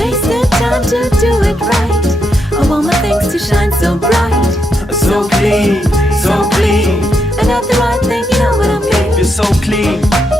Today's the time to do it right. I want my things to shine so bright. So clean, so clean. I got the right thing, you know what I mean. You're so clean.